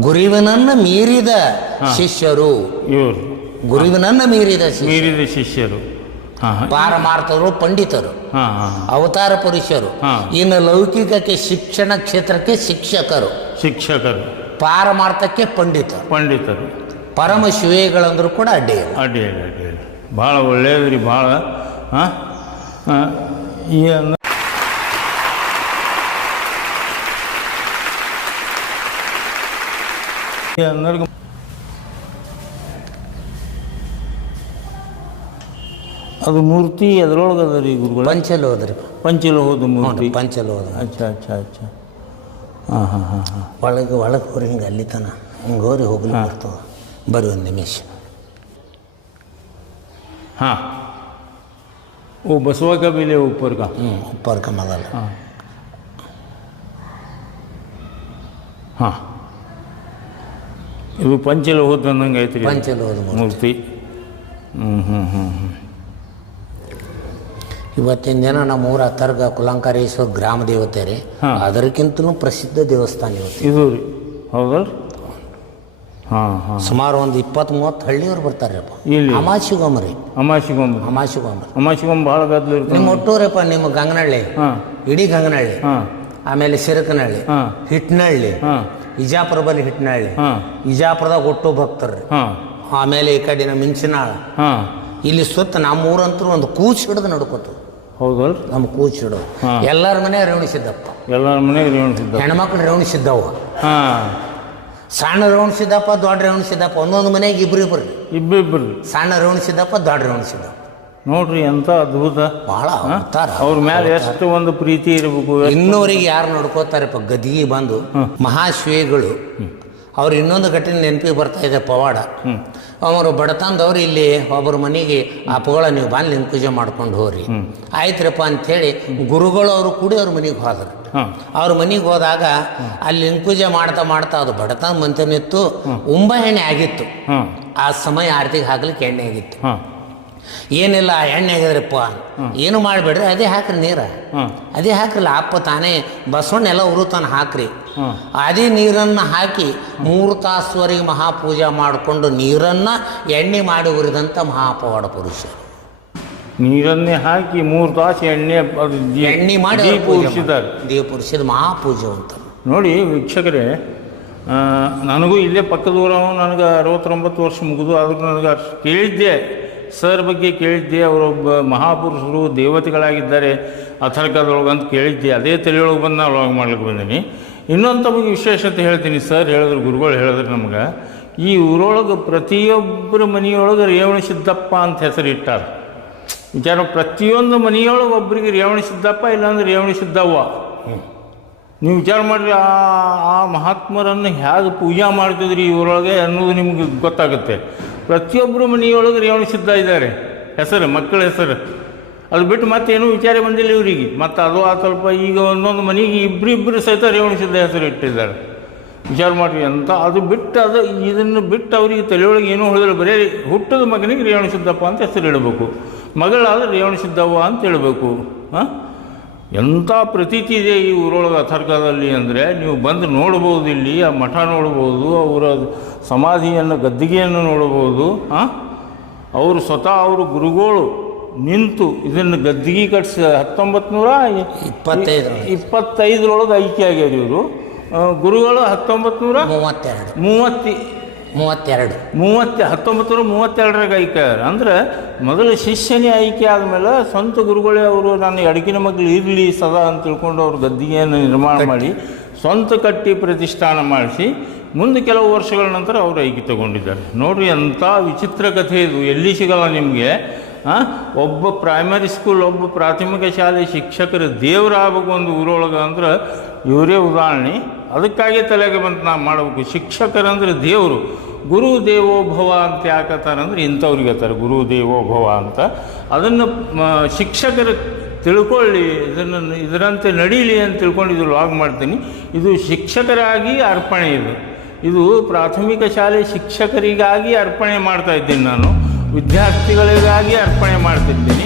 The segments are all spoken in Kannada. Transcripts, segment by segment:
ಗುರುವಿನನ್ನ ಮೀರಿದ ಶಿಷ್ಯರು. ಇವರು. ಗುರುವಿನನ್ನ ಮೀರಿದ ಮೀರಿದ ಶಿಷ್ಯರು. ಹಾಂ ಹಾಂ. ಪಾರಮಾರ್ಥರು ಪಂಡಿತರು. ಹಾಂ ಹಾಂ ಅವತಾರ ಪುರುಷರು. ಹಾ. ಇನ್ನು ಲೌಕಿಕಕ್ಕೆ ಶಿಕ್ಷಣ ಕ್ಷೇತ್ರಕ್ಕೆ ಶಿಕ್ಷಕರು. ಶಿಕ್ಷಕರು. ಪಾರಮಾರ್ಥಕ್ಕೆ ಪಂಡಿತರು. ಪಂಡಿತರು. ಪರಮ ಶಿವೇಗಳಂದ್ರು ಕೂಡ ಅಡ್ಡಿ ಇಲ್ಲ ಅಡ್ಡಿ ಅಡ್ಡಿ ಭಾಳ ರೀ ಭಾಳ ಹಾಂ ಅದು ಮೂರ್ತಿ ಅದ್ರೊಳಗೆ ಅದ ರೀ ಗುರುಗಳು? ಪಂಚಲು ಹೋದ್ರಿ ಪಂಚಲು ಹೋದ ಮೂರ್ತಿ? ಪಂಚಲು ಹೋದ ಅಚ್ಚಾ ಅಚ್ಚಾ ಅಚ್ಚಾ. ಹಾಂ ಹಾಂ ಹಾಂ ಹಾಂ. ಒಳಗೆ ಒಳಗೆ ಹೋರಿ ಹಿಂಗೆ ಅಲ್ಲಿ ತನ. ಹಿಂಗೆ ಹೋರಿ ಹೋಗ್ಲಿ ಬರ್ತದೆ ಬರು ಒಂದು ನಿಮಿಷ. ಹಾಂ. ಓ ಬಸವಾಗ ಮೇಲೆ ಉಪ್ಪರ್ಕ? ಹ್ಞೂ ಉಪ್ಪರ್ಕ ಮೊದಲು. ಹಾಂ. ಹಾಂ. ಇದು ಪಂಚಲೋಹದ ಅಂದಂಗೆ ಐತಿ ರೀ ಹೋದ ಮೂರ್ತಿ. ಹ್ಞೂ ಹ್ಞೂ ಹ್ಞೂ ಹ್ಞೂ ಇವತ್ತಿನ ದಿನ ನಮ್ಮ ಊರ ತರ್ಗ ಕುಲಂಕಾರೇಶ್ವರ ಗ್ರಾಮ ದೇವತೆ ರೀ ಹಾಂ. ಅದಕ್ಕಿಂತಲೂ ಪ್ರಸಿದ್ಧ ದೇವಸ್ಥಾನ ಇವತ್ತು. ಇದು ರೀ. ಹೌದಲ್ಲ ಹಾಂ ಹಾಂ. ಸುಮಾರು ಒಂದು ಇಪ್ಪತ್ತು ಮೂವತ್ತು ಹಳ್ಳಿಯವ್ರು ಬರ್ತಾರಪ್ಪ ಇಲ್ಲಿ ಅಮಾಚಿಗೊಮ್ಮರಿ ಅಮಾಸಿಗೊಂಬ ಅಮಾಶಿಗೊಮ್ಮ. ಅಮಾಶಿಗೊಮ್ಮ. ಭಾಳ ಗದ್ದಲು ಇರ್ತದೆ. ನಿಮ್ಮ ಒಟ್ಟೂರಪ್ಪ ನಿಮ್ಮ ಗಂಗನಹಳ್ಳಿ. ಹಾಂ. ಇಡೀ ಗಂಗನಹಳ್ಳಿ. ಹಾಂ. ಆಮೇಲೆ ಸಿರಕನಹಳ್ಳಿ ಹಾಂ. ಹಿಟ್ನಹಳ್ಳಿ. ಹಾಂ. ಇಜಾಪುರ ಬಲ್ಲಿ ಹಿಟ್ಟನಹಳ್ಳಿ ಇಜಾಪುರದಾಗ ಒಟ್ಟು ಭಕ್ತರ್ರಿ ಆಮೇಲೆ ಈ ಕಡೆ ನಮ್ಮ ಮಿಂಚಿನಾಳ. ಇಲ್ಲಿ ಸುತ್ತ ನಮ್ಮೂರಂತೂ ಒಂದು ಕೂಚ್ ಹಿಡಿದು ನಡ್ಕೋತ. ಹೌದಲ್? ನಮ್ಮ ಕೂಚ್ ಹಿಡಿದು. ಎಲ್ಲರ ಮನೆ ರೇವಣಿಸಿದ್ದಪ್ಪ. ಎಲ್ಲರ ಮನೆ ರೇವಣಿಸಿದ್ದ ಹೆಣ್ಮಕ್ಳು ರೇವಣಿಸಿದ್ದವ ಸಣ್ಣ ರೇವಣಿಸಿದ್ದಪ್ಪ ದೊಡ್ಡ ರೇವಣಿಸಿದ್ದಪ್ಪ ಒಂದೊಂದು ಮನೆಗೆ ಇಬ್ಬರಿಬ್ಬರು ಇಬ್ಬಿಬ್ಬರು ಸಣ್ಣ ರೇವಣಿಸಿದ್ದಪ್ಪ ದೊಡ್ಡ ರೇವಣಿಸಿದ್ದಪ್ಪ. ನೋಡ್ರಿ ಎಂತ ಅದ್ಭುತ. ಬಹಳ ಅವತಾರ. ಅವ್ರ ಮೇಲೆ ಎಷ್ಟು ಒಂದು ಪ್ರೀತಿ ಇರಬೇಕು ಇನ್ನೂರಿಗೆ ಯಾರು ನೋಡ್ಕೋತಾರಪ್ಪ ಗದಿಗೆ ಬಂದು ಮಹಾಶ್ವೇಗಳು. ಅವ್ರು ಇನ್ನೊಂದು ಘಟನೆ ನೆನಪಿಗೆ ಬರ್ತಾ ಇದೆ ಪವಾಡ. ಅವರು ಬಡತನದವ್ರು ಇಲ್ಲಿ ಒಬ್ಬರ ಮನೆಗೆ ಆ ಪಗಳ ನೀವು ಬಾನ್ಲಿ ಲಿಂಗ ಪೂಜೆ ಮಾಡ್ಕೊಂಡು ಹೋಗ್ರಿ. ಆಯ್ತ್ರಪ್ಪ ಅಂಥೇಳಿ ಗುರುಗಳು ಅವರು ಕೂಡಿ ಅವ್ರ ಮನೆಗೆ ಹೋದ್ರು. ಅವ್ರ ಮನೆಗೆ ಹೋದಾಗ ಅಲ್ಲಿ ಲಿಂಗ ಪೂಜೆ ಮಾಡ್ತಾ ಮಾಡ್ತಾ ಅದು ಬಡತನ ಮಂತನಿತ್ತು ಉಂಬ ಎಣ್ಣೆ ಆಗಿತ್ತು. ಆ ಸಮಯ ಆರತಿಗೆ ಹಾಕ್ಲಿಕ್ಕೆ ಎಣ್ಣೆ ಆಗಿತ್ತು. ಏನಿಲ್ಲ ಆ ಎಣ್ಣೆ ಆಗಿದ್ರಪ್ಪ ಏನು ಮಾಡಬೇಡ್ರಿ ಅದೇ ಹಾಕ್ರಿ ನೀರ. ಅದೇ ಹಾಕ್ರಲ್ಲ ಅಪ್ಪ ತಾನೇ ಬಸವಣ್ಣ ಎಲ್ಲ ಉರುತಾನ ಹಾಕ್ರಿ. ಅದೇ ನೀರನ್ನು ಹಾಕಿ ಮೂರು ತಾಸುವರೆಗೆ ಮಹಾಪೂಜೆ ಮಾಡಿಕೊಂಡು ನೀರನ್ನು ಎಣ್ಣೆ ಮಾಡಿ ಉರಿದಂಥ ಮಹಾಪವಾಡ ಪುರುಷ ನೀರನ್ನೇ ಹಾಕಿ ಮೂರು ತಾಸು ಎಣ್ಣೆ ಎಣ್ಣೆ ಮಾಡಿ ಪೂಜಿಸಿದ್ದಾರೆ ಉರಿಸಿದ್ದಾರೆ. ದೇವ ಪುರುಷದ ಮಹಾಪೂಜೆ ಅಂತ ನೋಡಿ ವೀಕ್ಷಕರೇ ನನಗೂ ಇಲ್ಲೇ ಪಕ್ಕದೂರ ನನಗೆ ಅರವತ್ತೊಂಬತ್ತು ವರ್ಷ ಮುಗಿದು ಅದಕ್ಕೆ ನನಗೆ ಅಷ್ಟು ಕೇಳಿದ್ದೆ ಸರ್ ಬಗ್ಗೆ ಕೇಳಿದ್ದೆ ಅವರೊಬ್ಬ ಮಹಾಪುರುಷರು, ದೇವತೆಗಳಾಗಿದ್ದಾರೆ. ಅಥರ್ಕದೊಳಗೆ ಅಂತ ಕೇಳಿದ್ದೆ ಅದೇ ತಲೆಯೊಳಗೆ ಬಂದು ನಾನು ಒಳಗೆ ಮಾಡ್ಲಿಕ್ಕೆ ಬಂದೀನಿ. ಇನ್ನೊಂದು ತಮಗೆ ವಿಶೇಷತೆ ಹೇಳ್ತೀನಿ ಸರ್, ಹೇಳಿದ್ರು ಗುರುಗಳು ಹೇಳಿದ್ರು ನಮ್ಗೆ. ಈ ಊರೊಳಗೆ ಪ್ರತಿಯೊಬ್ಬರ ಮನೆಯೊಳಗೆ ರೇವಣ ಸಿದ್ದಪ್ಪ ಅಂತ ಹೆಸರು ಇಟ್ಟಾರ. ವಿಚಾರ ಪ್ರತಿಯೊಂದು ಮನೆಯೊಳಗೆ ಒಬ್ಬರಿಗೆ ರೇವಣ ಸಿದ್ದಪ್ಪ, ಇಲ್ಲಾಂದ್ರೆ ರೇವಣ ಸಿದ್ದವ್ವ. ನೀವು ವಿಚಾರ ಮಾಡಿರಿ ಆ ಆ ಮಹಾತ್ಮರನ್ನು ಹೇಗೆ ಪೂಜಾ ಮಾಡ್ತಿದ್ರಿ ಇವರೊಳಗೆ ಅನ್ನೋದು ನಿಮಗೆ ಗೊತ್ತಾಗುತ್ತೆ. ಪ್ರತಿಯೊಬ್ಬರು ಮನೆಯೊಳಗೆ ರೇವಣ ಸಿದ್ಧ ಇದ್ದಾರೆ. ಹೆಸರು, ಮಕ್ಕಳ ಹೆಸರು. ಅದು ಬಿಟ್ಟು ಮತ್ತೇನು ವಿಚಾರ ಬಂದಿಲ್ಲ ಇವರಿಗೆ. ಮತ್ತು ಅದು ಆ ಸ್ವಲ್ಪ ಈಗ ಒಂದೊಂದು ಮನೆಗೆ ಇಬ್ಬರಿಬ್ಬರು ಸಹಿತ ರೇವಣ ಸಿದ್ಧ ಹೆಸರು ಇಟ್ಟಿದ್ದಾರೆ. ವಿಚಾರ ಮಾಡಿರಿ ಅಂತ. ಅದು ಬಿಟ್ಟು ಅದು ಇದನ್ನು ಬಿಟ್ಟು ಅವರಿಗೆ ತಲೆಯೊಳಗೆ ಏನೂ ಹೊಡೆದ್ರೆ ಬರೀ ಹುಟ್ಟದ ಮಗನಿಗೆ ರೇವಣ ಸಿದ್ದಪ್ಪ ಅಂತ ಹೆಸರು ಇಡಬೇಕು. ಮಗಳಾದ್ರೆ ರೇವಣ ಸಿದ್ದವ್ವ ಅಂತ ಹೇಳಬೇಕು. ಹಾಂ? ಎಂಥ ಪ್ರತೀತಿ ಇದೆ ಈ ಊರೊಳಗೆ ಅಥರ್ಕದಲ್ಲಿ ಅಂದರೆ? ನೀವು ಬಂದು ನೋಡ್ಬೋದು ಇಲ್ಲಿ ಆ ಮಠ ನೋಡ್ಬೋದು ಅವರ ಸಮಾಧಿಯನ್ನು ಗದ್ದಿಗೆಯನ್ನು ನೋಡ್ಬೋದು ಹಾಂ ಅವರು ಸ್ವತಃ ಅವರು ಗುರುಗಳು ನಿಂತು ಇದನ್ನು ಗದ್ದಿಗೆ ಕಟ್ಸಿದ ಹತ್ತೊಂಬತ್ತು ನೂರ ಇಪ್ಪತ್ತೈದು ಇಪ್ಪತ್ತೈದರೊಳಗೆ ಐಕ್ಯ ಆಗ್ಯಾರ ಇವರು. ಗುರುಗಳು ಹತ್ತೊಂಬತ್ತು ನೂರ ಮೂವತ್ತೆರಡು. ಮೂವತ್ತಿ ಮೂವತ್ತೆರಡು. ಮೂವತ್ತೆ ಹತ್ತೊಂಬತ್ತು ನೂರ ಮೂವತ್ತೆರಡರಾಗ ಅಂದ್ರೆ ಮೊದಲು ಶಿಷ್ಯನೇ ಆಯ್ಕೆ ಆದಮೇಲೆ ಸ್ವಂತ ಗುರುಗಳೇ ಅವರು ನನ್ನ ಅಡಕಿನ ಮಗ್ಳು ಇರಲಿ ಸದಾ ಅಂತ ತಿಳ್ಕೊಂಡು ಅವ್ರ ಗದ್ದಿಗೆಯನ್ನು ನಿರ್ಮಾಣ ಮಾಡಿ ಸ್ವಂತ ಕಟ್ಟಿ ಪ್ರತಿಷ್ಠಾನ ಮಾಡಿಸಿ ಮುಂದೆ ಕೆಲವು ವರ್ಷಗಳ ನಂತರ ಅವರು ಐಕ್ಯ ತಗೊಂಡಿದ್ದಾರೆ. ನೋಡಿ ಎಂಥ ವಿಚಿತ್ರ ಕಥೆ ಇದು. ಎಲ್ಲಿ ಸಿಗಲ್ಲ ನಿಮಗೆ? ಒಬ್ಬ ಪ್ರೈಮರಿ ಸ್ಕೂಲ್ ಒಬ್ಬ ಪ್ರಾಥಮಿಕ ಶಾಲೆ ಶಿಕ್ಷಕರ ದೇವರಾಗಬೇಕು ಒಂದು ಊರೊಳಗೆ ಅಂದ್ರೆ ಇವರೇ ಉದಾಹರಣೆ. ಅದಕ್ಕಾಗಿ ತಲೆಗೆ ಬಂತು ನಾವು ಮಾಡಬೇಕು. ಶಿಕ್ಷಕರಂದರೆ ದೇವರು. ಗುರು ದೇವೋಭವ ಅಂತ ಯಾಕತ್ತಾರಂದ್ರೆ ಇಂಥವ್ರಿಗೆ ಹೇಳ್ತಾರೆ. ಗುರು ದೇವೋಭವ ಅಂತ. ಅದನ್ನು ಶಿಕ್ಷಕರ ತಿಳ್ಕೊಳ್ಳಿ. ಇದನ್ನು, ಇದರಂತೆ ನಡೀಲಿ ಅಂತ ತಿಳ್ಕೊಂಡು ಇದು ಲಾಗ್ ಮಾಡ್ತೀನಿ. ಇದು ಶಿಕ್ಷಕರಾಗಿ ಅರ್ಪಣೆ ಇದು. ಇದು ಪ್ರಾಥಮಿಕ ಶಾಲೆ ಶಿಕ್ಷಕರಿಗಾಗಿ ಅರ್ಪಣೆ ಮಾಡ್ತಾ ಇದ್ದೀನಿ ನಾನು. ವಿದ್ಯಾರ್ಥಿಗಳಿಗಾಗಿ ಅರ್ಪಣೆ ಮಾಡ್ತಿದ್ದೀನಿ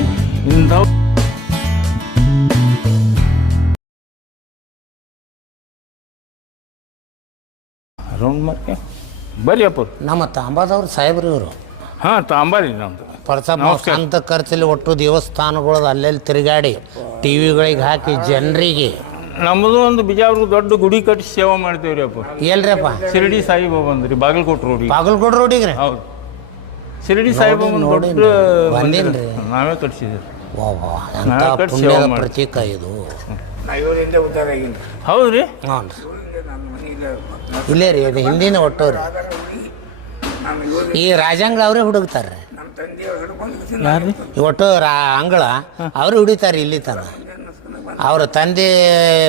ರೌಂಡ್ ಮಾಡಿ ಬರ್ರಿ ಅಪ್ಪ. ನಮ್ಮ ತಾಂಬಾದವ್ರು ಸಾಹೇಬ್ರು ಇವರು. ಹಾಂ ತಾಂಬಾರಿ ನಮ್ದು. ಪ್ರಸಾದ್ ನಮಸ್ಕಾರ. ಅಂತ ಖರ್ಚಲ್ಲಿ ಒಟ್ಟು ದೇವಸ್ಥಾನಗಳದ ಅಲ್ಲೆಲ್ಲಿ ತಿರುಗಾಡಿ ಟಿ ವಿಗಳಿಗೆ ಹಾಕಿ ಜನರಿಗೆ. ನಮ್ಮದು ಒಂದು ಬಿಜಾಪುರ ದೊಡ್ಡ ಗುಡಿ ಕಟ್ಟಿ ಸೇವೆ ಮಾಡ್ತೇವ್ರಿ ಅಪ್ಪ. ಎಲ್ರಿಯಪ್ಪ ಶಿರಡಿ ಸಾಯಿಬಾಬಾ ಅಂದ್ರಿ ಬಾಗಲಕೋಟೆ ರೋಡ್ ಬಾಗಲಕೋಟೆ ರೋಡಿಗೆ ರೀ ಹೌದು. ಶಿರಡಿ ಸಾಯಿಬಾಬಾ ದೊಡ್ಡ. ಮಂದಿರ. ನಾವೇ ಕಟ್ಸಿದ್ರಿ ವಾ ವಾ ಪುಣ್ಯದ ಮಾಡಿ. ಪ್ರತೀಕ ಇದು. ಹೌದು ರೀ ಹ್ಞೂ. ಮನೆಯಿಂದ ಇಲ್ಲೇ ರೀ ಇದು ಹಿಂದಿನ ಒಟ್ಟವ್ರಿ ಈ ರಾಜಾಂಗಳ ಅವರೇ ಹುಡುಕ್ತಾರೆ. ಒಟ್ಟು ರಾ ಅಂಗಳ ಅವರು ಹಿಡಿತಾರೆ ಇಲ್ಲಿ ತನ. ಅವ್ರ ತಂದೆ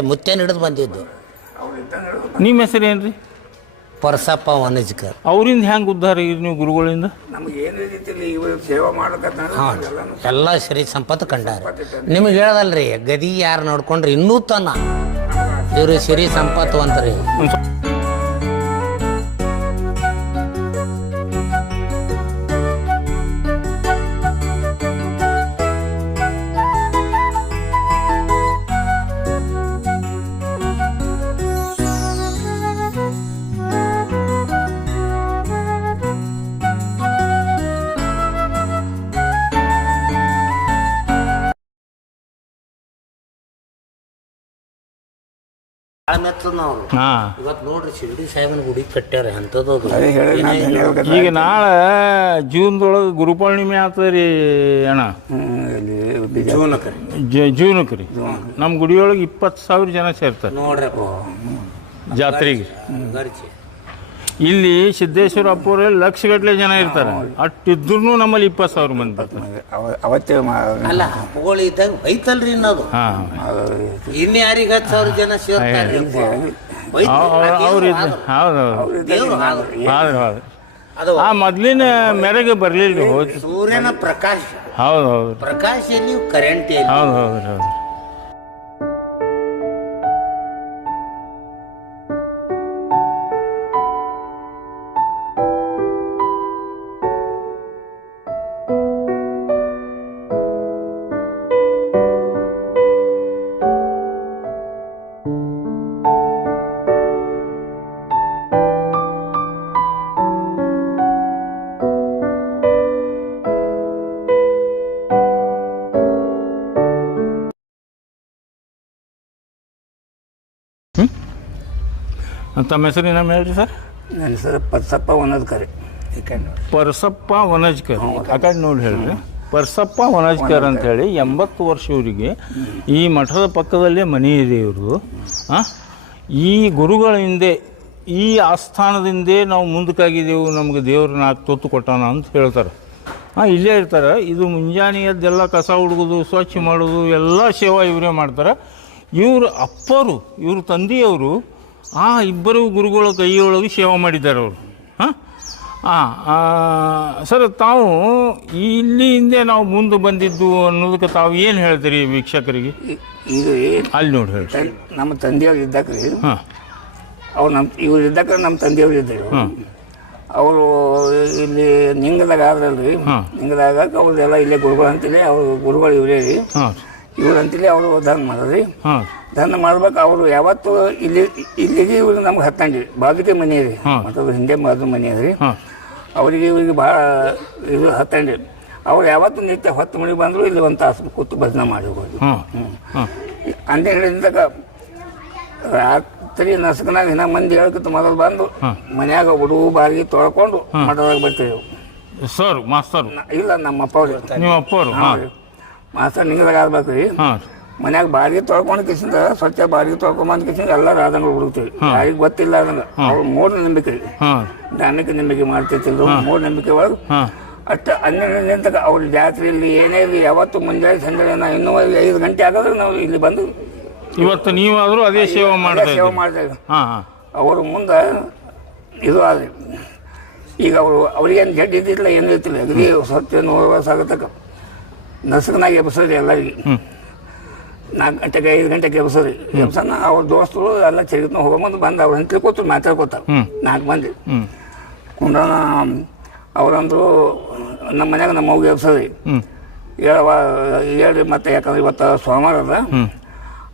ಮುತ್ತೇನ ಹಿಡಿದು ಬಂದಿದ್ದು. ನಿಮ್ಮ ಹೆಸರು ಏನ್ರಿ ಪರಸಪ್ಪ ವನಜ್ಕರ್. ಅವರಿಂದ ಹೆಂಗೆ ಉದ್ಧಾರ ನೀವು ಗುರುಗಳಿಂದ? ಹಾಂ ಎಲ್ಲ ಶ್ರೀ ಸಂಪತ್ತು ಕಂಡಾರ. ನಿಮಗೆ ಹೇಳದಲ್ರಿ ಗದಿ ಯಾರು ನೋಡ್ಕೊಂಡ್ರಿ ಇನ್ನೂ ತನ. ಇವ್ರು ಸಿರಿ ಸಂಪತ್ತು ಅಂತ್ರಿ. ಹಾ. ಇವತ್ತು ನೋಡ್ರಿ ಶಿರಡಿ ಸಾಹೇಬನ ಗುಡಿ ಕಟ್ಟ್ಯಾರ ಎಂಥದ್ದು ಅದು. ಈಗ ನಾಳೆ ಜೂನ್ದೊಳಗೆ ಗುರುಪೌರ್ಣಿಮೆ ಆಗ್ತದೆ ರೀ. ಅಣ್ಣ ಜ- ಜೂನಕ್ಕೆ ರೀ. ನಮ್ಮ ಗುಡಿಯೊಳಗೆ ಇಪ್ಪತ್ತು ಸಾವಿರ ಜನ ಸೇರ್ತಾರೆ. ನೋಡ್ರಪ್ಪ ಜಾತ್ರೆಗೆ. ಗರ್ಜಿ. ಇಲ್ಲಿ ಸಿದ್ದೇಶ್ವರ ಅಪ್ಪವ್ರೆ ಲಕ್ಷಗಟ್ಟಲೆ ಜನ ಇರ್ತಾರೆ. ಅಷ್ಟಿದ್ರು ನಮ್ಮಲ್ಲಿ ಇಪ್ಪತ್ತು ಸಾವಿರ ಮಂದಿ ಬರ್ತಾರೆ ಅವ- ಅವತ್ತೇ ಅಲ್ಲ ಹಬ್ಬಗಳು ಇದ್ದಾಗ ಐತಲ್ರಿ ಇನ್ನದು ಹಾಂ. ಇನ್ನು ಯಾರಿಗೆ ಹತ್ತು ಸಾವಿರ ಜನ ಸೇರ್ತಾರೆ? ಅವ್ರು ಇದ್ದು ಹೌದು ಹೌದು. ದೇವ್ರು ಆದ್ರು. ಹೌದು ಹೌದು ಅದು ಆ ಮೊದ್ಲಿನ ಮೆರೆಗೆ ಬರಲಿಲ್ಲ ಸೂರ್ಯನ ಪ್ರಕಾಶ. ಹೌದು ಹೌದು. ಪ್ರಕಾಶ ಎಲ್ಲಿ ಕರೆಂಟ್ ಎಲ್ಲಿ? ಹೌದು ಹೌದು ಹೌದು. ತಮ್ಮ ಹೆಸರು ನಮ್ಮ ಹೇಳ್ರಿ ಸರ್? ನನ್ನ ಹೆಸರು ಪರ್ಸಪ್ಪ ವನಜ್ಕರ್. ಪರ್ಸಪ್ಪ ವನಜ್ಕರ್. ಆ ಕಡೆ ನೋಡಿ ಹೇಳ್ರಿ. ಪರಸಪ್ಪ ವನಜ್ಕರ್ ಅಂತ ಹೇಳಿ ಎಂಬತ್ತು ವರ್ಷ ಇವರಿಗೆ ಈ ಮಠದ ಪಕ್ಕದಲ್ಲೇ ಮನೆ ಇದೆ ಇವ್ರದ್ದು ಹಾಂ ಈ ಗುರುಗಳ ಹಿಂದೆ ಈ ಆಸ್ಥಾನದಿಂದೇ ನಾವು ಮುಂದಕ್ಕಾಗಿದ್ದೆವು ನಮಗೆ ದೇವ್ರ ನಾಲ್ಕು ತೊತ್ತು ಕೊಟ್ಟಾನ ಅಂತ ಹೇಳ್ತಾರೆ. ಹಾಂ ಇಲ್ಲೇ ಇರ್ತಾರೆ. ಇದು ಮುಂಜಾನೆ ಎದ್ದೆಲ್ಲ ಕಸ ಹುಡುಗೋದು ಸ್ವಚ್ಛ ಮಾಡೋದು ಎಲ್ಲ ಸೇವಾ ಇವರೇ ಮಾಡ್ತಾರೆ. ಇವರು ಅಪ್ಪರು ಇವ್ರ ತಂದೆಯವರು ಆ ಇಬ್ಬರು ಗುರುಗಳ ಕೈಯೊಳಗೆ ಸೇವೆ ಮಾಡಿದ್ದಾರೆ ಅವರು. ಹಾಂ? ಹಾಂ ಸರ್ ತಾವು ಇಲ್ಲಿ ಹಿಂದೆ ನಾವು ಮುಂದೆ ಬಂದಿದ್ದು ಅನ್ನೋದಕ್ಕೆ ತಾವು ಏನು ಹೇಳ್ತೀರಿ ವೀಕ್ಷಕರಿಗೆ? ಈಗ ಅಲ್ಲಿ ನೋಡಿ ಹೇಳಿ. ನಮ್ಮ ತಂದೆಯವ್ರು ಇದ್ದಾಗ ರೀ ಹಾಂ. ಅವ್ರು ನಮ್ಮ ಇವ್ರು ಇದ್ದಾಗ ನಮ್ಮ ತಂದೆಯವ್ರು ಇದ್ದರು. ಅವರು ಇಲ್ಲಿ ನಿಂಗದಾಗ ಆದ್ರಲ್ರಿ. ಹಾಂ. ನಿಂಗದಾಗ ಅವ್ರದ್ದೆಲ್ಲ ಇಲ್ಲೇ ಗುರುಗಳು ಅಂತೇಳಿ ಅವ್ರು ಗುರುಗಳು ಇವರೇ ರೀ. ಹಾಂ ಇವ್ರು ಅಂತೇಳಿ ಅವರು ದಾನ ಮಾಡಿದ್ರಿ. ಹಾಂ. ದಾನ ಮಾಡ್ಬೇಕು ಅವರು ಯಾವತ್ತು ಇಲ್ಲಿ ಇಲ್ಲಿಗೆ ಇವ್ರು ನಮ್ಗೆ ಹತ್ತಂಡಿ ಬಾಜುಕೆ ಮನೆ ರೀ. ಮತ್ತೊಬ್ಬರು ಮತ್ತು ಹಿಂದೆ ಬಾಜು ಮನೆ ರೀ. ಅವರಿಗೆ ಇವರಿಗೆ ಭಾಳ ಇದು ಹತ್ತಂಡಿ ಅವ್ರು ಯಾವತ್ತು ನಿತ್ಯ ಹೊತ್ತು ಮನೆಗೆ ಬಂದರು ಇಲ್ಲಿ ಒಂದು ತಾಸು ಕೂತು ಭಜನೆ ಮಾಡಿರ್ಬೋದು ಹಾಂ. ಹ್ಞೂ ಅಂದೆ ಹೇಳಿದಾಗ ರಾತ್ರಿ ನಸಕನಾಗ ಇನ್ನ ಮಂದಿ ಹೇಳ್ಕತ್ತ ಮೊದಲು ಬಂದು. ಮನ್ಯಾಗ ಹುಡುಗ ಬಾರಿಗೆ ತೊಳ್ಕೊಂಡು ಮಠದಾಗ ಬರ್ತೀವಿ. Sir master. ಇಲ್ಲ ನಮ್ಮ ಅಪ್ಪ ಅವ್ರು ನಿಮ್ಮ ಅಪ್ಪವರು ಹಾಂ ಮಾಸ್ತರ್ ನಿಂಗದಾಗ ಆಗ್ಬೇಕು ರೀ ಹಾಂ. ಮನ್ಯಾಗ ಬಾಡಿಗೆ ತೊಳ್ಕೊಂಡು ಕಿಸಿಂದ ಸ್ವಚ್ಛ ಬಾಡಿಗೆ ತೊಳ್ಕೊಂಬಂದ್ ಕಿಸಿಂದ ಎಲ್ಲ ರಾಧನಗಳು ಹುಡುಕ್ತೀವಿ. ಯಾರಿಗೆ ಗೊತ್ತಿಲ್ಲ ಅದನ್ನ. ಅವ್ರು ಮೂಢ ನಂಬಿಕೆ ದಾನಕ್ಕೆ ನಂಬಿಕೆ ಮಾಡ್ತಿರ್ತಿದ್ರು. ಮೂಢ ನಂಬಿಕೆ ಒಳಗೆ ಅಷ್ಟು ಹನ್ನೆರಡು ನಿಂತಕ ಅವ್ರ ಜಾತ್ರೆಯಲ್ಲಿ ಏನೇ ಇರಲಿ ಯಾವತ್ತು ಮುಂಜಾನೆ ಸಂಜೆ ನಾವು ಇನ್ನೂ ಐದು ಗಂಟೆ ಆಗಾದ್ರೆ ನಾವು ಇಲ್ಲಿ ಬಂದು ಇವತ್ತು ನೀವಾದರೂ ಅದೇ ಸೇವೆ ಮಾಡ್ತಾ ಸೇವೆ ಮಾಡ್ತಾ ಅವರು ಮುಂದೆ ಇದು ಆದ್ರೆ ಈಗ ಅವರು ಅವ್ರಿಗೇನು ಜಡ್ ಇದ್ದಿಲ್ಲ ಏನು ಇರ್ತಿಲ್ಲ ಅಗದಿ ಸ್ವಚ್ಛ ನೋಡುವ ಆಗತಕ್ಕ ನಸಕನಾಗ ಎಬ್ಸೋರಿ ಎಲ್ಲರಿಗೆ ನಾಲ್ಕು ಗಂಟೆಗೆ ಐದು ಗಂಟೆಗೆ ಎಬ್ಸೋರಿ ಎಬ್ಸನ ಅವ್ರ ದೋಸ್ತರು ಎಲ್ಲ ಚರಿತ್ನ ಹೋಗ್ಬಂದು ಬಂದು ಅವ್ರು ಹೆಂಡ್ತಿ ಕೂತು ಮಾತಾಡ್ಕೋತಾರೆ. ನಾಲ್ಕು ಮಂದಿ. ಕುಂಡ ಕುಂಡ್ರನ ಅವರಂದ್ರು ನಮ್ಮ ಮನ್ಯಾಗ ನಮ್ಮ ಅವ್ಗೆ ಎಬ್ಸೋರಿ ಹೇಳಿ ಹೇಳವ ಹೇಳ್ರಿ ಮತ್ತೆ ಯಾಕಂದ್ರೆ ಇವತ್ತು ಸೋಮವಾರ ಅದ.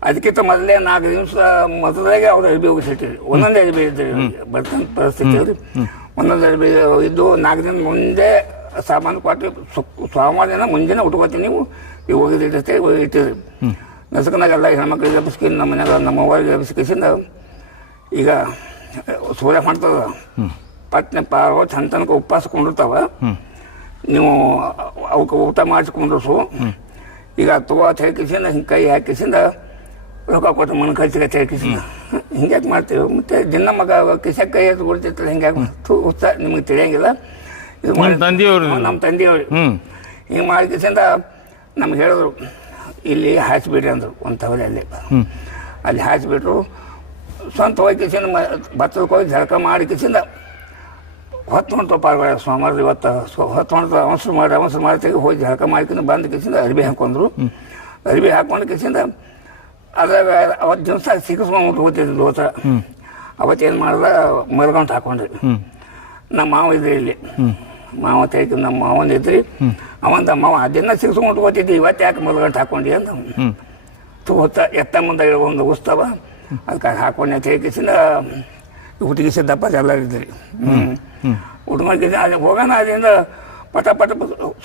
ಅದಕ್ಕಿಂತ ಮೊದಲೇ ನಾಲ್ಕು ದಿವಸ ಮೊದಲಾಗೆ ಅವ್ರು ಅರ್ಬಿ ಹೋಗಿಸಿಟ್ಟಿರಿ ಒಂದೊಂದು ಅರ್ಬಿ ಇದ್ರಿ ಬರ್ತಂತ ಪರಿಸ್ಥಿತಿ ಒಂದೊಂದು ಅರ್ಬಿ ಇದ್ದು ನಾಲ್ಕು ದಿನ ಮುಂದೆ ಸಾಮಾನು ಕೊಟ್ಟು ಸು- ಸೋಮವಾರ ದಿನ ಮುಂಜಾನೆ ಉಟ್ಕೋತೀನಿ ನೀವು. ಈಗ ಹೋಗಿ ಇಟ್ಟಿರಿ. ನಸುಕನಾಗೆಲ್ಲ ಹೆಣ್ಮಕ್ಳಿಗೆ ಬಿಸ್ಕಿ ನಮ್ಮ ಮನೆಯಾಗ ನಮ್ಮ ಅವ್ವರಿಗೆ ಬಿಸ್ಕಿಸಿಂದ ಈಗ ಸೂರ್ಯ ಮಾಡ್ತದ. ಪಟ್ನೆ ಪಾರು ಚಂದ ತನಕ ಉಪವಾಸ ಕೊಂಡಿರ್ತಾವ. ನೀವು ಅವಕ್ಕೆ ಊಟ ಮಾಡಿಸ್ಕೊಂಡ್ರಸು ಈಗ ತಗೋ ಅಂತ ಹೇಳ್ಕಿಸಿಂದ ಹಿಂಗೆ ಕೈ ಹಾಕಿಸಿಂದ ರೊಕ್ಕ ಕೊಟ್ಟು ಮಣ್ಣು ಖರ್ಚಿಗೆ ಹೇಳ್ಕಿಸಿಂದ ಹಿಂಗ್ಯಾಕೆ ಮಾಡ್ತೀವಿ. ಮತ್ತೆ ದಿನ ಮಗ ಕಿಸ ಕೈ ಎತ್ತು ಕೊಡ್ತಿರ್ತಾರೆ ಹಿಂಗ್ಯಾಕೆ ಥೂ ಉತ್ಸ ನಿಮಗೆ ತಿಳಿಯಂಗಿಲ್ಲ. ಇದು ನಿಮ್ಮ ಮಾಡಿ ತಂದೆಯವರು ನಮ್ಮ ತಂದೆಯವರು. ಹ್ಞೂ ಹಿಂಗೆ ಮಾಡಿದ ನಮ್ಗೆ ಹೇಳಿದ್ರು ಇಲ್ಲಿ ಹಾಸಿಬಿಡ್ರಿ ಅಂದರು ಒಂದು ತವಲಲ್ಲಿ ಅಲ್ಲಿ ಅಲ್ಲಿ ಹಾಸಿಬಿಟ್ರು ಸ್ವಂತ ಹೋಗಿ ಕಿಸಿಂದ ಮ ಭತ್ತದ ಹೋಗಿ ಜಳಕ ಮಾಡಿ ಕಿಸಿಂದ ಹೊತ್ತು ಹೊಂಟು ಪಾರ್ಗಳ ಸೋಮವಾರ ಇವತ್ತು ಹೊತ್ತು ಹೊಂಟು ಅವಸರ ಮಾಡಿ ಅವಸರ ಮಾಡ್ತೀವಿ ಹೋಗಿ ಜಳಕ ಮಾಡ್ಕೊಂಡು ಬಂದು ಕಿಸಿಂದ ಅರ್ಬಿ ಹಾಕೊಂಡ್ರು. ಅರ್ಬಿ ಹಾಕೊಂಡು ಕಿಸಿಂದ ಅದ್ರಾಗ ಅವತ್ತು ದಿವಸ ಸಿಗಿಸ್ಕೊಂಡು ಹೋಗ್ತಿದ್ರು ದೋತ ಅವತ್ತೇನು ಮಾಡ್ದ ಮಲ್ಗಂಟು ಹಾಕೊಂಡ್ರಿ ನಮ್ಮ ಮಾವ ಇದ್ರಿ ಇಲ್ಲಿ. ಮಾವ ತೈಕ ನಮ್ಮ ಮಾವನ್ ಇದ್ರಿ. ಅವಂದ ಮಾವ ಅದನ್ನ ಸಿಗಿಸ್ಕೊಂಡು ಓದಿದ್ದೆ ಇವತ್ತು ಯಾಕೆ ಮಲ್ಗಂಟು ಹಾಕೊಂಡಿ ಅಂತ ತೂತ ಎತ್ತ ಮುಂದೆ ಒಂದು ಉತ್ಸವ ಅದಕ್ಕೆ ಹಾಕೊಂಡೆ ತೇಕಿಸಿಂದ ಹುಟ್ಟಿಗೆ ಸಿದ್ದಪ್ಪ ಎಲ್ಲ ಇದ್ರಿ ಹುಡುಗಿಸಿದ ಅಲ್ಲಿ ಹೋಗೋಣ ಅದರಿಂದ ಪಟ ಪಟ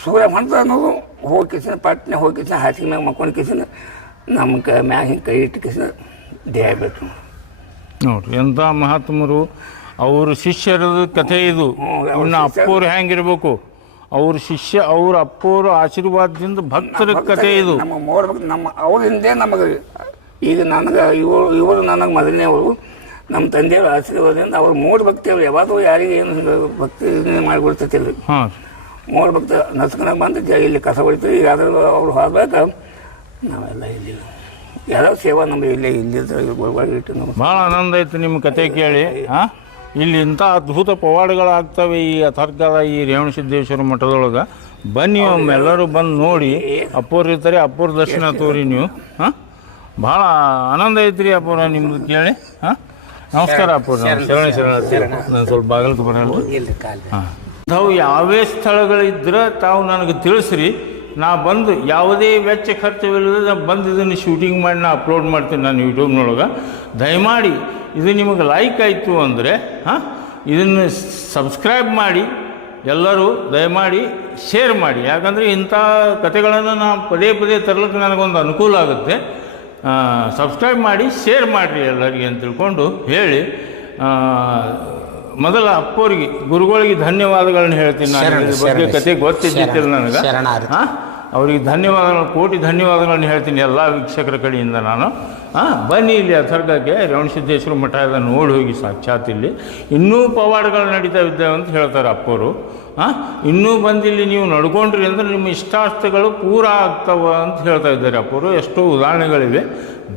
ಸೂರ್ಯ ಮಂತ್ರ ಅನ್ನೋದು ಹೋಗಿ ಕಿಸಿನ ಪಟ್ನೆ ಹೋಗಿ ಕಿಸಿನ ಹಾಸಿಗೆ ಮ್ಯಾಗ ಮಕ್ಕೊಂಡು ಕಿಸಿನ ನಮ್ಮ ಕೈ ಮ್ಯಾಗ ಹಿಂಗೆ ಕೈ ಇಟ್ಟು ಕಿಸಿನ ದೇಹ ಬೇಕು ನೋಡ್ರಿ ಎಂಥ ಮಹಾತ್ಮರು ಅವ್ರ ಶಿಷ್ಯರದ ಕಥೆ ಇದು. ಅವ್ರ ಇನ್ನು ಅಪ್ಪೋರು ಹೆಂಗಿರ್ಬೇಕು? ಅವ್ರ ಶಿಷ್ಯ ಅವ್ರ ಅಪ್ಪೋರ ಆಶೀರ್ವಾದದಿಂದ ಭಕ್ತರ ಕಥೆ ಇದು. ನಮ್ಮ ಮೋರ ನಮ್ಮ ಅವರಿಂದೇ ನಮಗೆ ಈಗ ನನಗೆ ಇವರು ಇವರು ನನಗೆ ಮೊದಲನೇವರು ನಮ್ಮ ತಂದೆಯವ್ರ ಆಶೀರ್ವಾದದಿಂದ ಅವ್ರು ಮೂರು ಭಕ್ತಿಯವ್ರು. ಯಾವಾಗಲೂ ಯಾರಿಗೆ ಏನು ಭಕ್ತಿ ಮಾಡಿಕೊಡ್ತಿಲ್ಲ ಹಾಂ. ಮೂರು ಭಕ್ತ ನಸ್ಕನಾಗ ಬಂದು ಇಲ್ಲಿ ಕಸ ಹೊಡಿತೀವಿ ಈಗ ಅದ್ರಲ್ಲಿ ಅವ್ರು ಹೋಗ್ಬೇಕು ನಾವೆಲ್ಲ ಇಲ್ಲಿ ಯಾರೋ ಸೇವಾ ನಮಗೆ ಇಲ್ಲೇ ಇಲ್ಲಿ ಇಟ್ಟು ನಮ್ಮ ಭಾಳ ಆನಂದ ಆಯ್ತು ನಿಮ್ಮ ಕತೆ ಕೇಳಿ ಹಾಂ ಇಲ್ಲಿ ಇಂಥ ಅದ್ಭುತ ಪವಾಡಗಳಾಗ್ತವೆ ಈ ಅಥರ್ಗದ ಈ ರೇವಣಸಿದ್ದೇಶ್ವರ ಮಠದೊಳಗೆ. ಬನ್ನಿ ಒಮ್ಮೆಲ್ಲರೂ ಬಂದು ನೋಡಿ. ಅಪ್ಪೋರು ಇರ್ತಾರೆ ಅಪ್ಪೋರ್ ದರ್ಶನ ತೋರಿ ನೀವು. ಹಾಂ? ಭಾಳ ಆನಂದ ಐತ್ರಿ ಅಪ್ಪೋರ ನಿಮ್ದು ಕೇಳಿ. ಹಾಂ? ನಮಸ್ಕಾರ ಅಪ್ಪೋರ ಶರಣ ಶರಣ ನಾನು ಸ್ವಲ್ಪ ಬಾಗಲಕ್ಕೆ ಬರೋಣ ಹಾಂ. ತಾವು ಯಾವೇ ಸ್ಥಳಗಳಿದ್ರೆ ತಾವು ನನಗೆ ತಿಳಿಸ್ರಿ. ನಾ ಬಂದು ಯಾವುದೇ ವೆಚ್ಚ ಖರ್ಚವಿಲ್ಲದೆ ನಾ ಬಂದು ಇದನ್ನು ಶೂಟಿಂಗ್ ಮಾಡಿ ನಾ ಅಪ್ಲೋಡ್ ಮಾಡ್ತೀನಿ ನಾನು ಯೂಟ್ಯೂಬ್ನೊಳಗೆ ದಯಮಾಡಿ ಇದು ನಿಮಗೆ ಲೈಕ್ ಆಯಿತು ಅಂದರೆ ಹಾಂ ಇದನ್ನು ಸಬ್ಸ್ಕ್ರೈಬ್ ಮಾಡಿ ಎಲ್ಲರೂ ದಯಮಾಡಿ ಶೇರ್ ಮಾಡಿ. ಯಾಕಂದರೆ ಇಂಥ ಕಥೆಗಳನ್ನು ನಾನು ಪದೇ ಪದೇ ತರಲಿಕ್ಕೆ ನನಗೊಂದು ಅನುಕೂಲ ಆಗುತ್ತೆ. ಸಬ್ಸ್ಕ್ರೈಬ್ ಮಾಡಿ ಶೇರ್ ಮಾಡಿರಿ ಎಲ್ಲರಿಗೆ ಅಂತ ತಿಳ್ಕೊಂಡು ಹೇಳಿ. ಮೊದಲ ಅಪ್ಪೋರಿಗೆ ಗುರುಗಳಿಗೆ ಧನ್ಯವಾದಗಳನ್ನು ಹೇಳ್ತೀನಿ ನಾನು. ಬಗ್ಗೆ ಕತೆ ಗೊತ್ತಿದ್ದಿತ್ತಿಲ್ಲ ನನಗೆ. ಅವರಿಗೆ ಧನ್ಯವಾದಗಳು, ಕೋಟಿ ಧನ್ಯವಾದಗಳನ್ನು ಹೇಳ್ತೀನಿ ಎಲ್ಲ ವೀಕ್ಷಕರ ಕಡೆಯಿಂದ ನಾನು. ಹಾಂ ಬನ್ನಿ ಇಲ್ಲಿ ಅಥರ್ಗಕ್ಕೆ ರೇವಣಸಿದ್ದೇಶ್ವರ ಮಠ ಎಲ್ಲ ನೋಡಿ ಹೋಗಿ ಸಾಕ್ಷಾತ್ ಇಲ್ಲಿ. ಇನ್ನೂ ಪವಾಡಗಳು ನಡೀತಾ ಇದ್ದಾವೆ ಅಂತ ಹೇಳ್ತಾರೆ ಅಪ್ಪವರು ಹಾಂ ಇನ್ನೂ ಬಂದಿಲ್ಲಿ ನೀವು ನಡ್ಕೊಂಡ್ರಿ ಅಂದರೆ ನಿಮ್ಮ ಇಷ್ಟಾರ್ಥಗಳು ಪೂರ ಆಗ್ತವ ಅಂತ ಹೇಳ್ತಾ ಇದ್ದಾರೆ ಅಪ್ಪವರು ಎಷ್ಟೋ ಉದಾಹರಣೆಗಳಿವೆ.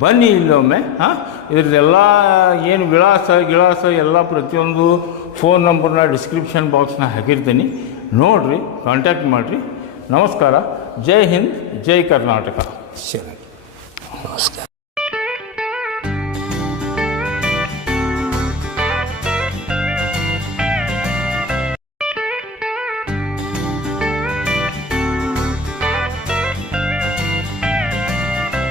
ಬನ್ನಿ ಇಲ್ಲೊಮ್ಮೆ ಹಾಂ ಇದ್ರದ್ದೆಲ್ಲ ಏನು ವಿಳಾಸ, ಗಿಳಾಸ ಎಲ್ಲ ಪ್ರತಿಯೊಂದು ಫೋನ್ ನಂಬರ್ನ ಡಿಸ್ಕ್ರಿಪ್ಷನ್ ಬಾಕ್ಸ್ನ ಹಾಕಿರ್ತೀನಿ. ನೋಡಿರಿ ಕಾಂಟ್ಯಾಕ್ಟ್ ಮಾಡಿರಿ. ನಮಸ್ಕಾರ. ಜೈ ಹಿಂದ್ ಜೈ ಕರ್ನಾಟಕ ಶರಣ ನಮಸ್ಕಾರ